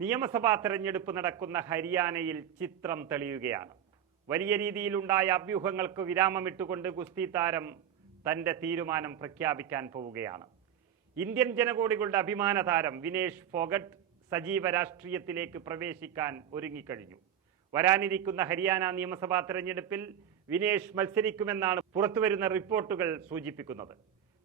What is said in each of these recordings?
നിയമസഭാ തെരഞ്ഞെടുപ്പ് നടക്കുന്ന ഹരിയാനയിൽ ചിത്രം തെളിയുകയാണ്. വലിയ രീതിയിലുണ്ടായ അഭ്യൂഹങ്ങൾക്ക് വിരാമമിട്ടുകൊണ്ട് ഗുസ്തി താരം തന്റെ തീരുമാനം പ്രഖ്യാപിക്കാൻ പോവുകയാണ്. ഇന്ത്യൻ ജനകോടികളുടെ അഭിമാന താരം വിനേഷ് ഫോഗട്ട് സജീവ രാഷ്ട്രീയത്തിലേക്ക് പ്രവേശിക്കാൻ ഒരുങ്ങിക്കഴിഞ്ഞു. വരാനിരിക്കുന്ന ഹരിയാന നിയമസഭാ തെരഞ്ഞെടുപ്പിൽ വിനേഷ് മത്സരിക്കുമെന്നാണ് പുറത്തുവരുന്ന റിപ്പോർട്ടുകൾ സൂചിപ്പിക്കുന്നത്.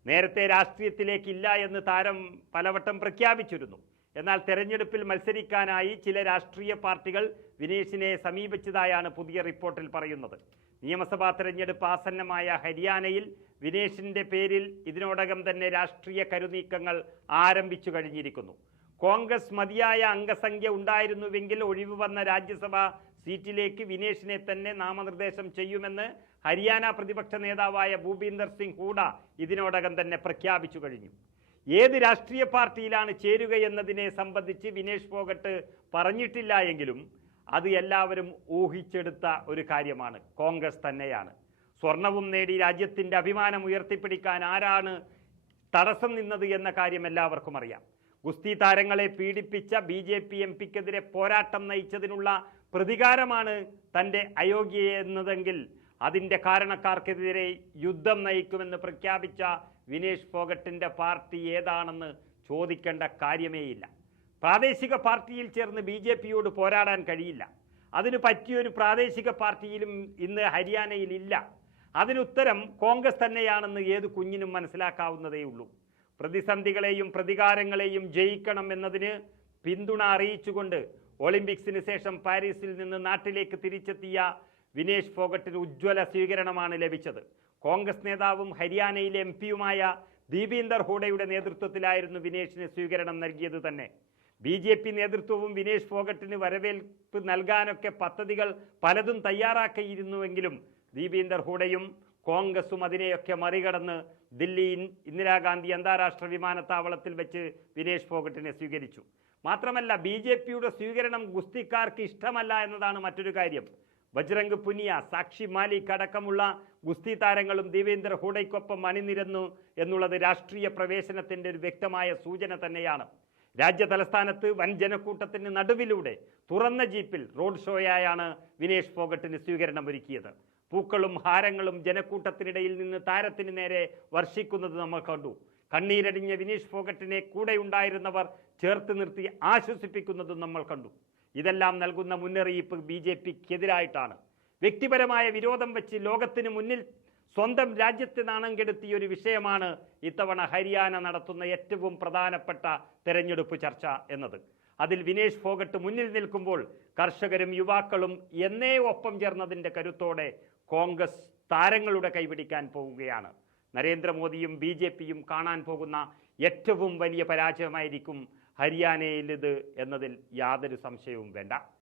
നേരത്തെ രാഷ്ട്രീയത്തിലേക്കില്ല എന്ന് താരം പലവട്ടം പ്രഖ്യാപിച്ചിരുന്നു. എന്നാൽ തെരഞ്ഞെടുപ്പിൽ മത്സരിക്കാനായി ചില രാഷ്ട്രീയ പാർട്ടികൾ വിനേഷിനെ സമീപിച്ചതായാണ് പുതിയ റിപ്പോർട്ടിൽ പറയുന്നത്. നിയമസഭാ തെരഞ്ഞെടുപ്പ് ആസന്നമായ ഹരിയാനയിൽ വിനേഷിന്റെ പേരിൽ ഇതിനോടകം തന്നെ രാഷ്ട്രീയ കരുനീക്കങ്ങൾ ആരംഭിച്ചു കഴിഞ്ഞിരിക്കുന്നു. കോൺഗ്രസ് മതിയായ അംഗസംഖ്യ ഉണ്ടായിരുന്നുവെങ്കിൽ ഒഴിവ് വന്ന രാജ്യസഭാ സീറ്റിലേക്ക് വിനേഷിനെ തന്നെ നാമനിർദ്ദേശം ചെയ്യുമെന്ന് ഹരിയാന പ്രതിപക്ഷ നേതാവായ ഭൂപീന്ദർ സിംഗ് ഹൂഡ ഇതിനോടകം തന്നെ പ്രഖ്യാപിച്ചു കഴിഞ്ഞു. ഏത് രാഷ്ട്രീയ പാർട്ടിയിലാണ് ചേരുക എന്നതിനെ സംബന്ധിച്ച് വിനേഷ് ഫോഗട്ട് പറഞ്ഞിട്ടില്ല എങ്കിലും അത് എല്ലാവരും ഊഹിച്ചെടുത്ത ഒരു കാര്യമാണ്. കോൺഗ്രസ് തന്നെയാണ്. സ്വർണവും നേടി രാജ്യത്തിന്റെ അഭിമാനം ഉയർത്തിപ്പിടിക്കാൻ ആരാണ് തടസ്സം നിന്നത് എന്ന കാര്യം എല്ലാവർക്കും അറിയാം. ഗുസ്തി താരങ്ങളെ പീഡിപ്പിച്ച ബി ജെ പി എം പിക്കെതിരെ പോരാട്ടം നയിച്ചതിനുള്ള പ്രതികാരമാണ് തന്റെ അയോഗ്യ എന്നതെങ്കിൽ അതിന്റെ കാരണക്കാർക്കെതിരെ യുദ്ധം നയിക്കുമെന്ന് പ്രഖ്യാപിച്ച വിനേഷ് ഫോഗട്ടിന്റെ പാർട്ടി ഏതാണെന്ന് ചോദിക്കേണ്ട കാര്യമേയില്ല. പ്രാദേശിക പാർട്ടിയിൽ ചേർന്ന് ബി ജെ പിയോട് പോരാടാൻ കഴിയില്ല. അതിന് പറ്റിയൊരു പ്രാദേശിക പാർട്ടിയിലും ഇന്ന് ഹരിയാനയിൽ ഇല്ല. അതിനുത്തരം കോൺഗ്രസ് തന്നെയാണെന്ന് ഏത് കുഞ്ഞിനും മനസ്സിലാക്കാവുന്നതേ ഉള്ളൂ. പ്രതിസന്ധികളെയും പ്രതികാരങ്ങളെയും ജയിക്കണം എന്നതിന് പിന്തുണ അറിയിച്ചുകൊണ്ട് ഒളിമ്പിക്സിന് ശേഷം പാരീസിൽ നിന്ന് നാട്ടിലേക്ക് തിരിച്ചെത്തിയ വിനേഷ് ഫോഗട്ടിന് ഉജ്ജ്വല സ്വീകരണമാണ് ലഭിച്ചത്. കോൺഗ്രസ് നേതാവും ഹരിയാനയിലെ എം പിയുമായ ദീപീന്ദർ ഹൂഡയുടെ നേതൃത്വത്തിലായിരുന്നു വിനേഷിന് സ്വീകരണം നൽകിയത് തന്നെ. ബി ജെ പി നേതൃത്വവും വിനേഷ് ഫോഗട്ടിന് വരവേൽപ്പ് നൽകാനൊക്കെ പദ്ധതികൾ പലതും തയ്യാറാക്കിയിരുന്നുവെങ്കിലും ദീപീന്ദർ ഹൂഡയും കോൺഗ്രസും അതിനെയൊക്കെ മറികടന്ന് ദില്ലി ഇന്ദിരാഗാന്ധി അന്താരാഷ്ട്ര വിമാനത്താവളത്തിൽ വെച്ച് വിനേഷ് ഫോഗട്ടിനെ സ്വീകരിച്ചു. മാത്രമല്ല ബി സ്വീകരണം ഗുസ്തിക്കാർക്ക് ഇഷ്ടമല്ല എന്നതാണ് മറ്റൊരു കാര്യം. ബജ്രംഗ് പുനിയ സാക്ഷി മാലിക് അടക്കമുള്ള ഗുസ്തി താരങ്ങളും ദേവേന്ദ്ര ഹൂഡയ്ക്കൊപ്പം അണിനിരന്നു എന്നുള്ളത് രാഷ്ട്രീയ പ്രവേശനത്തിന്റെ ഒരു വ്യക്തമായ സൂചന തന്നെയാണ്. രാജ്യ തലസ്ഥാനത്ത് വൻ ജനക്കൂട്ടത്തിന് നടുവിലൂടെ തുറന്ന ജീപ്പിൽ റോഡ് ഷോയായാണ് വിനേഷ് ഫോഗട്ടിന് സ്വീകരണം ഒരുക്കിയത് പൂക്കളും ഹാരങ്ങളും ജനക്കൂട്ടത്തിനിടയിൽ നിന്ന് താരത്തിന് നേരെ വർഷിക്കുന്നത് നമ്മൾ കണ്ടു. കണ്ണീരടിഞ്ഞ വിനീഷ് ഫോഗട്ടിനെ കൂടെയുണ്ടായിരുന്നവർ ചേർത്ത് നിർത്തി ആശ്വസിപ്പിക്കുന്നതും നമ്മൾ കണ്ടു. ഇതെല്ലാം നൽകുന്ന മുന്നറിയിപ്പ് ബി ജെ പിക്കെതിരായിട്ടാണ്. വ്യക്തിപരമായ വിരോധം വെച്ച് ലോകത്തിന് മുന്നിൽ സ്വന്തം രാജ്യത്തെ നാണം കെടുത്തിയ ഒരു വിഷയമാണ് ഇത്തവണ ഹരിയാന നടത്തുന്ന ഏറ്റവും പ്രധാനപ്പെട്ട തെരഞ്ഞെടുപ്പ് ചർച്ച എന്നത്. അതിൽ വിനേഷ് ഫോഗട്ട് മുന്നിൽ നിൽക്കുമ്പോൾ കർഷകരും യുവാക്കളും എന്നേ ഒപ്പം ചേർന്നതിന്റെ കരുത്തോടെ കോൺഗ്രസ് താരങ്ങളുടെ കൈപിടിക്കാൻ പോവുകയാണ്. നരേന്ദ്രമോദിയും ബി കാണാൻ പോകുന്ന ഏറ്റവും വലിയ പരാജയമായിരിക്കും ഹരിയാനയിലിത് എന്നതിൽ യാതൊരു സംശയവും വേണ്ട.